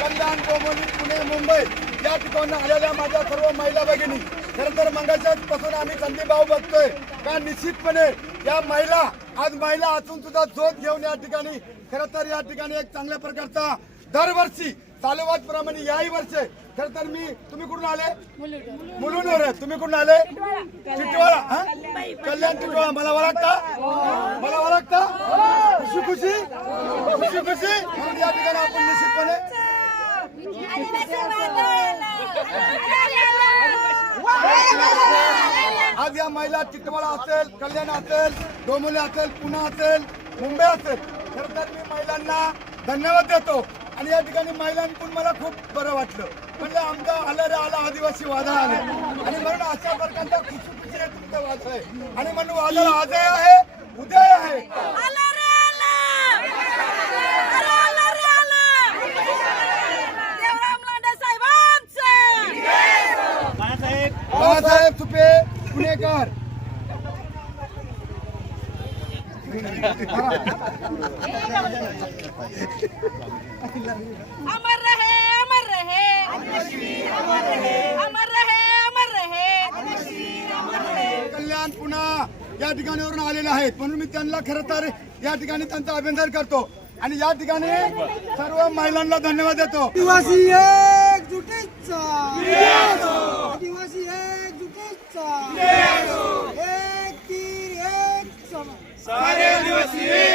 कल्याण डोंबिवली पुणे मुंबई या ठिकाणी आलेल्या माझ्या सर्व महिला भगिनी. खरं तर मंगाच्याच पासून आम्ही संदीप भाऊ बघतोय. का निश्चितपणे या महिला आज महिला असून सुद्धा झोप घेऊन या ठिकाणी खरं तर या ठिकाणी एक चांगल्या प्रकारचा दरवर्षी चालूवाद प्रमाणे याही वर्षे खरं तर मी तुम्ही कुठून आले? आहे. तुम्ही कुठून आले? टिटवाळा? कल्याण टिटवाळा मला ओळखता मला ओळखता खुशी खुशी? खुशी खुशी? म्हणून या ठिकाणी आपण निश्चितपणे आज या महिला टिटवाळा असेल कल्याण असेल डोंबिवली असेल पुणे असेल मुंबई असेल. खरं तर मी महिलांना धन्यवाद देतो. आणि या ठिकाणी महिलांकडून मला खूप बरं वाटलं. म्हणजे आमचा आला रे आला आदिवासी वादळ आले. आणि म्हणून अशा प्रकारचा खुशी खुशी हे तुमचं वादळ आहे. आणि म्हणून वादळ आजही आहे उद्या आहे. बाळासाहेब तुपे पुणेकर. अमर रहे अमर रहे। अमर रहे अमर रहे अमर रहे। कल्याण पुन्हा या ठिकाणीवरून आलेले आहेत. म्हणून मी त्यांना खरं तर या ठिकाणी त्यांचं अभिनंदन करतो. आणि या ठिकाणी सर्व महिलांना धन्यवाद देतो. आदिवासी एकजुटीचा आदिवासी एकजुटीचा एक तीर एक समान